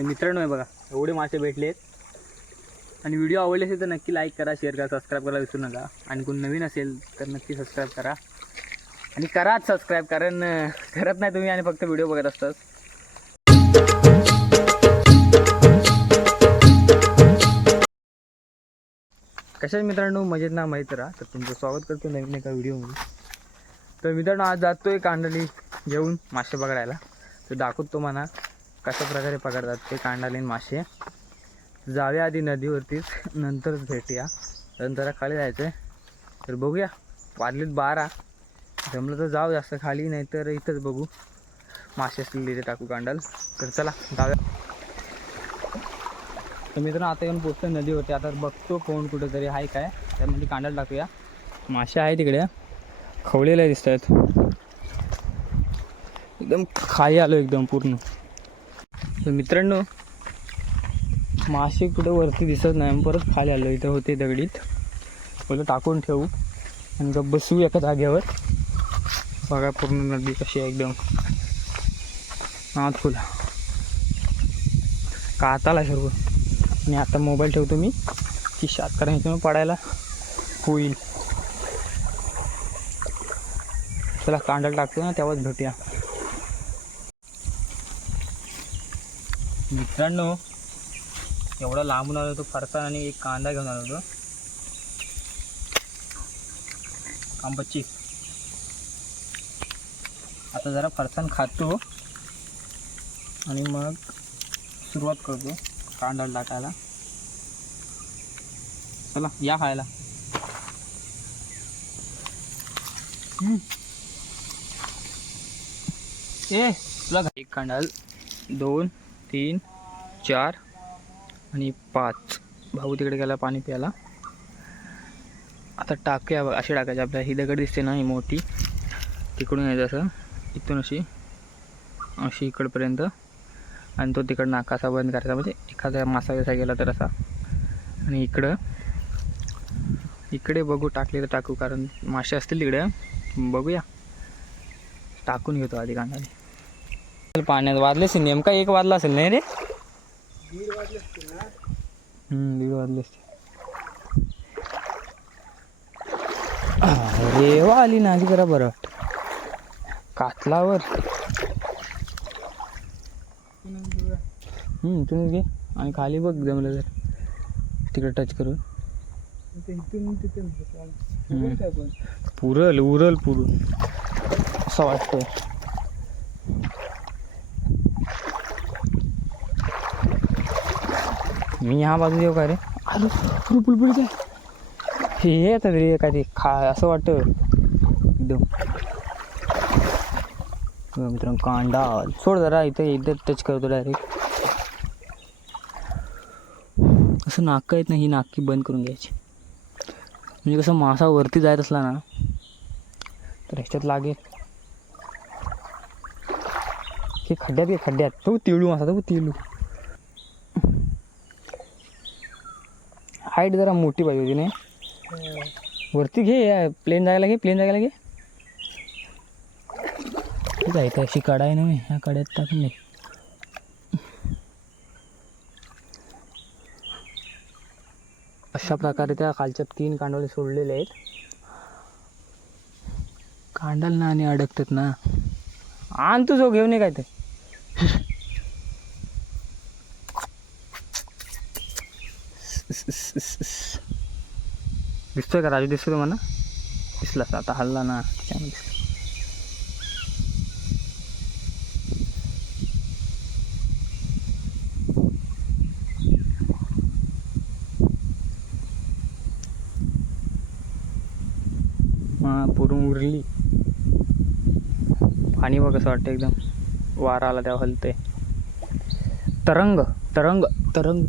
हे मित्रांनो आहे बघा एवढे मासे भेटलेत. आणि व्हिडिओ आवडले असेल तर नक्की लाईक करा शेअर करा सबस्क्राईब करायला विसरू नका. आणि कोण नवीन असेल तर नक्की सबस्क्राईब करा. आणि कराच सबस्क्राईब कारण करत नाही तुम्ही आणि फक्त व्हिडिओ बघत असतात. कशाच मित्रांनो? मजेत ना? माहीत राहा. तर तुमचं स्वागत करतो नवीन एका व्हिडिओमध्ये तर मित्रांनो आज जातोय कांडली घेऊन मासे पकडायला. तर दाखवतो म्हणा कशा प्रकारे पकडतात ते कांडालीन मासे. जाऊया आधी नदीवरतीच. नंतरच भेटूया. नंतर खाली जायचं आहे तर बघूया. वाजलेत बारा. जमलं तर जाऊ जास्त खाली नाही तर इथंच बघू. मासे असलेले इथे टाकू कांडाल. तर चला जाऊया. तर मित्रांनो आता येऊन पोचतो नदीवरती. आता बघतो कोण कुठेतरी आहे काय. त्यामध्ये कांडाल टाकूया. मासे आहे तिकडे. खवलेले दिसत आहेत एकदम खाली आलो एकदम पूर्ण. तर मित्रांनो मासे कुठं वरती दिसत नाही मग परत खाली आलो. इथं होते दगडीत. पहिलं टाकून ठेवू आणि गप्प बसू एका जागेवर. बघा पूर्ण नदी कशी आहे एकदम. नाथ फुला. काताला सर्व. आणि आता मोबाईल ठेवतो मी की शात करायचं पडायला होईल. चला कांडल टाकतो ना तेव्हाच भेटूया. मित्रांनो एवढा लांबून आलो होतो फरसाण आणि एक कांदा घेऊन आलो होतो. आंबची आता जरा फरसाण खातो आणि मग सुरुवात करतो कांदा टाकायला. चला या खायला. ए तुला एक कांडाल दोन तीन चार आणि पाच. भाऊ तिकडे गेला पाणी प्यायला. आता टाकूया अशी टाकायची आपल्या ही दगड दिसते ना ही मोठी. तिकडून यायचं असं. इथून अशी अशी इकडपर्यंत. आणि तो तिकडं नाकासा बंद करायचा. म्हणजे एखादा मासा जसा गेला तर असा. आणि इकडं इकडे बघू टाकले तर टाकू. कारण मासे असतील तिकडे. बघूया. टाकून घेतो आधी कांदा. पाण्यात वाजले असेल नेमका एक वाजला असेल नाही रे? दीड वाजले असते अरे वा आली ना आधी करा बरं कातलावर. हम्म तुम्ही घे. आणि खाली बघ जमलं तर. तिकडे टच करून. हम्म. पुरल उरल पुरून. असं वाटतं मी ह्या बाजू येऊ का रे? बुलबुल काय हे येतात रे काय ते खा असं वाटतं. एकदम मित्रांनो कांदा. सोड जरा इथं इथं टच करतो डायरेक्ट असं नाक येत नाही ही नाकी बंद करून घ्यायची. म्हणजे कसं मासा वरती जायत असला ना तर ह्याच्यात लागेल. हे खड्ड्यात घे खड्ड्यात. तो तिळू मासा तो तिळू. हाईट जरा मोठी पाहिजे होती नाही? वरती घे प्लेन जायला घे प्लेन जायला घे. ठीक आहे अशी कडा आहे ना मी ह्या कड्यात टाकून नाही अशा प्रकारे त्या खालच्या तीन कांडोळे सोडलेले आहेत. कांडाल ना आणि अडकतात ना. आण तू जो घेऊन ये काय ते. दिसतोय का राजू? दिसतोय तुम्हाला दिसलास आता हल्ला ना. त्याच्यामध्ये दिसला. हा उरली. पाणी बघ कसं वाटतं एकदम. वारा आला तेव्हा हलतंय. तरंग तरंग तरंग.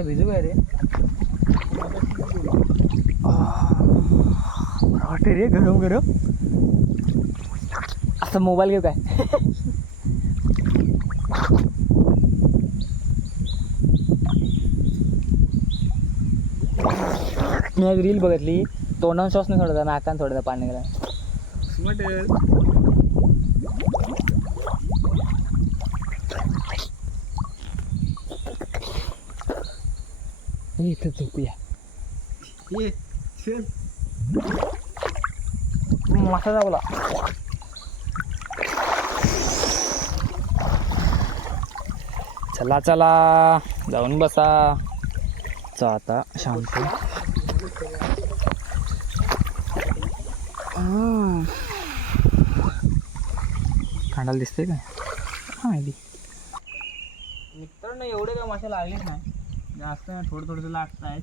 जरा भिजू काय रे वाटते रे गरम गरम. असं मोबाईल घेऊ काय? मी एक रील बघितली. तोंडावर श्वास नाही सोडता नाकान सोडता पाणी गेला इथं झोपूया ये चल. मासा जावला चला चला. जाऊन बसा. चा आता शांत. कांडाला दिसते का हा माहिती मित्रांनो एवढे काय मासे लागलेच नाही. जास्त नाही थोडं थोडं लागत आहेत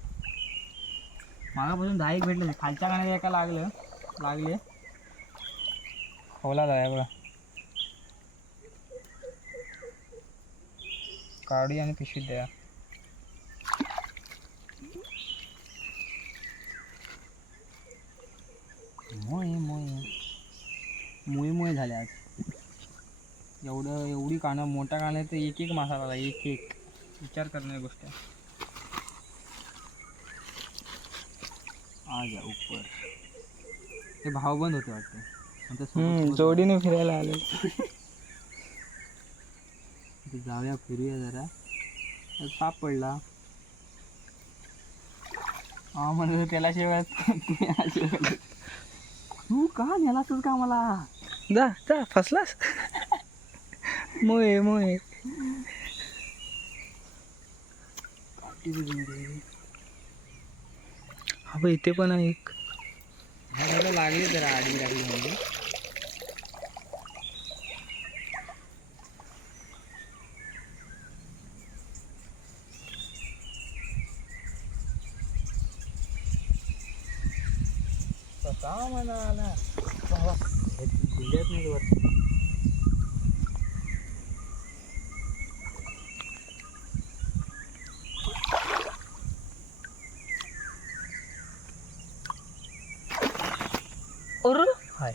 मागापासून दहा एक भेटले खालच्या कानाला एका लागलं लागले. खवला जाय बघा. कावडी आणि पिशवीत द्या. मोय मोय मोय मोय झाले आज. एवढं एवढी कानं मोठा कानं तर एक एक मासा एक एक विचार करण्याची गोष्ट. आहे आ जा ऊपर ते भाव बंद होते वाटतं. जोडीने फिरायला आले. जाऊया फिरूया जरा. साप पडला. हा म्हणत त्याला शिवाय. तू का नेलास का मला जा जा फसलास? मोये मोये हा बघ इथे पण आहे एक. हा दादा लागले जरा आडी लागली म्हणजे स्वतः म्हणाला? बाबा हे गुल्ल्यात नाही वरती और हाय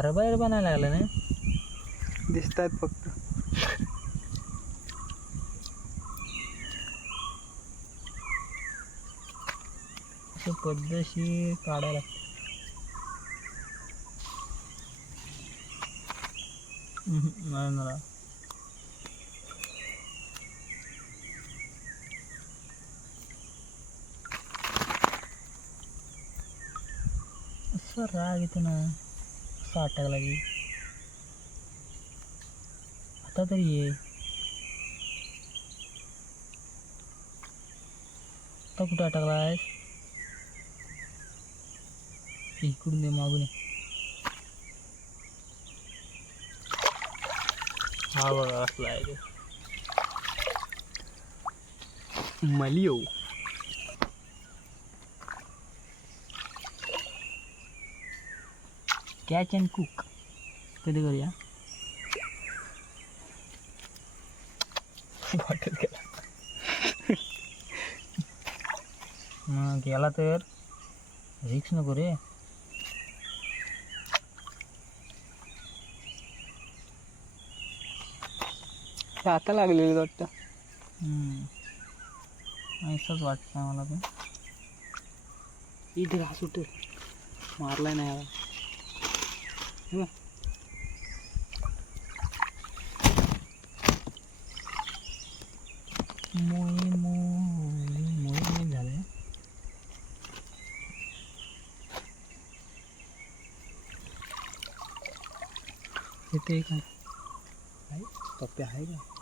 खरं बाहेर बनायला लागलं ना दिसत आहेत फक्त पद्धतशीर काढायला लागतं. राग येतो ना. असं अटक लागली. आता तरी ये. आता कुठं अटकला आहेस इकडून दे मागून हा बघा असला आहे मली येऊ कॅच अँड कुक कधी करूया? वाटत गेला मग गेला तर रिक्स नको रे. आता लागलेलं वाटतं. असंच वाटतं मला पण. इथे घास उठ मारलाय नाही. मोई मोई मोई मोई झालंय इथे एक आहे आहे? पप्पे आहे का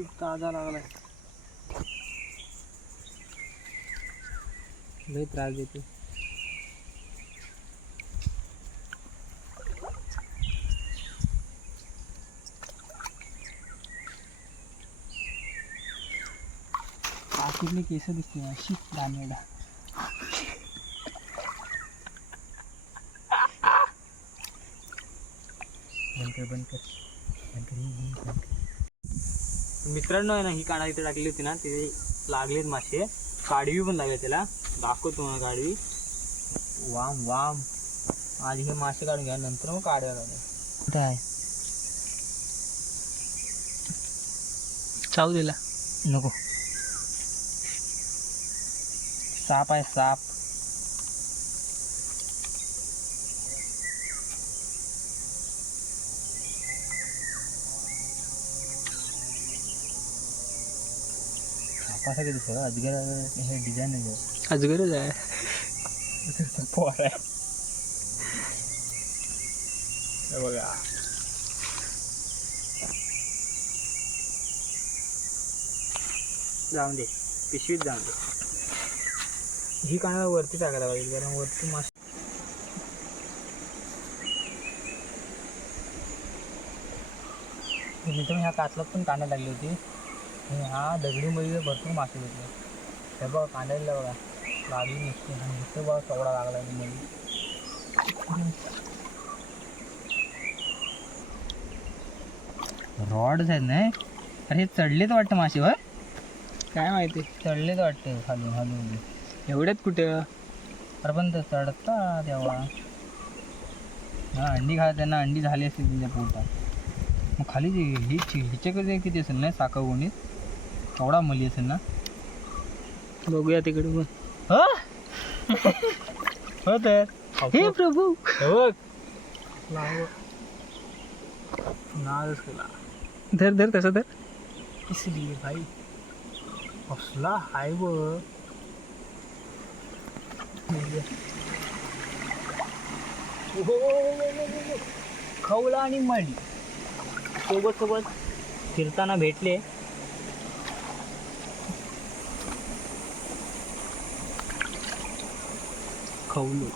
किती ताजा लागलाय. लय त्रास देते. आखिरले केस दिसते अशी दामेडा बनकर बनकर बनकर कर बंद कर, हे, हे, बंद कर. मित्रांनो आहे ना ही काढा इथे टाकली होती ना तिथे लागलेत मासे. काढवी पण लागले त्याला. दाखवतो तुम्हाला काढवी वाम वाम. आधी हे मासे काढून घ्या नंतर मग काढव्या लागेल. काय आहे? चावू दिला नको. साप आहे साप. दिसतो का अजगर हे डिझाईन आहे. अजगरच आहे. पोर आहे. हे बघा. जाऊन दे. पिशवीत जाऊन दे. ही कांदा वरती टाकायला पाहिजे कारण वरती मास मित्र ह्या कातलात पण कांदा लागली होती. आणि हा दगडीमध्ये भरपूर मासे भेटले. हे बघा कांद्याला बघा. लागली नुसती हा नुसतं बघा केवढा लागला मध्ये रॉडच आहेत नाही अरे हे चढलेत वाटतं मासे वर काय माहिती? चढलेत वाटतं खालून खालून. एवढ्यात कुठे? अरे पण ते चढतात तेव्हा. हा अंडी खा त्यांना अंडी झाली असते तुझ्या पोटात. मग खाली जी ही ची- हिच्याकडे किती असेल ना साखर गोणीत? केवढा मली असेल ना? बघूया तिकडे पण हो? हो तर. हे प्रभू. हे बघ. केला. धर धर तसं धर. इसलिए भाई. कसला हाय व खवला आणि मळी सोबत सोबत फिरताना भेटले. खवलो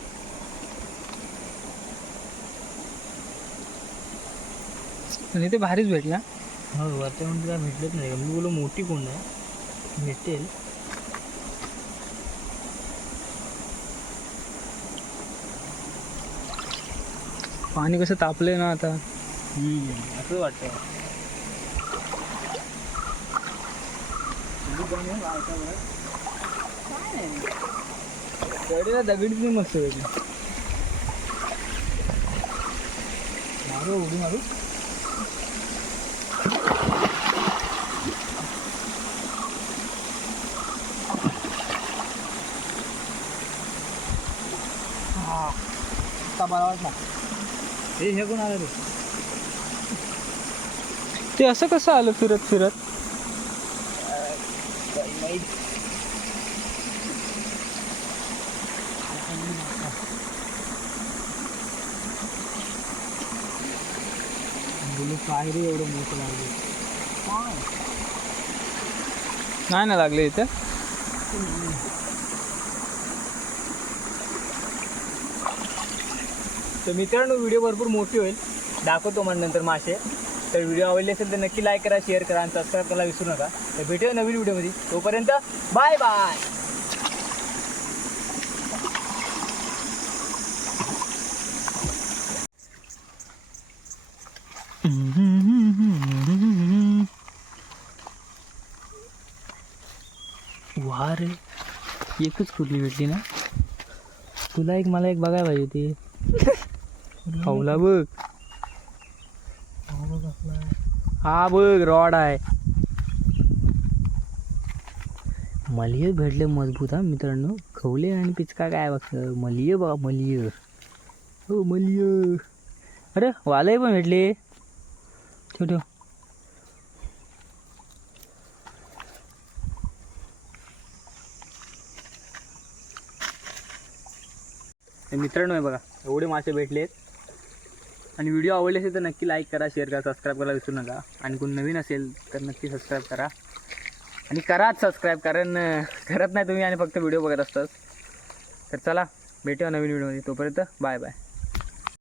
आणि ते भारीच भेटला. हो वरच्या म्हणजे काय भेटलेच नाही मी बोलो मोठी कोण आहे? भेटेल. पाणी कसं तापलंय ना आता. असं वाटतं कडेला दगडीच नाही मस्त भेटली मारू उडी मारू. हे हे कोण आलं रे? ते असं कसं आलं फिरत फिरत बोलू काय रे एवढं मोठं लागलं. काय? नाही ना लागले इथे? तर मित्रांनो व्हिडिओ भरपूर मोठी होईल. दाखवतो मला नंतर मासे. तर व्हिडिओ आवडले असेल तर नक्की लाईक करा शेअर करा आणि सबस्क्राईब करायला विसरू नका. तर भेटूया नवीन व्हिडिओमध्ये. तोपर्यंत बाय बाय वा रे. एकच कुर्ली भेटली ना. तुला एक मला एक बघायला पाहिजे होती. खाऊला बघ. हा बघ रॉड आहे. मलिय भेटले मजबूत हा मित्रांनो. खवले आणि पिचका काय बघ मलिय बघा मलिय. हो मलिय. अरे वालय पण भेटले. ठेव ठेव. मित्रांनो बघा एवढे मासे भेटलेत. आणि व्हिडिओ आवडले असेल तर नक्की लाईक करा शेअर करा सबस्क्राईब करायला विसरू नका. आणि कोण नवीन असेल तर नक्की सबस्क्राईब करा. आणि कराच सबस्क्राईब कारण करत नाही तुम्ही आणि फक्त व्हिडिओ बघत असतात. तर चला भेटूया नवीन व्हिडिओमध्ये. तोपर्यंत बाय बाय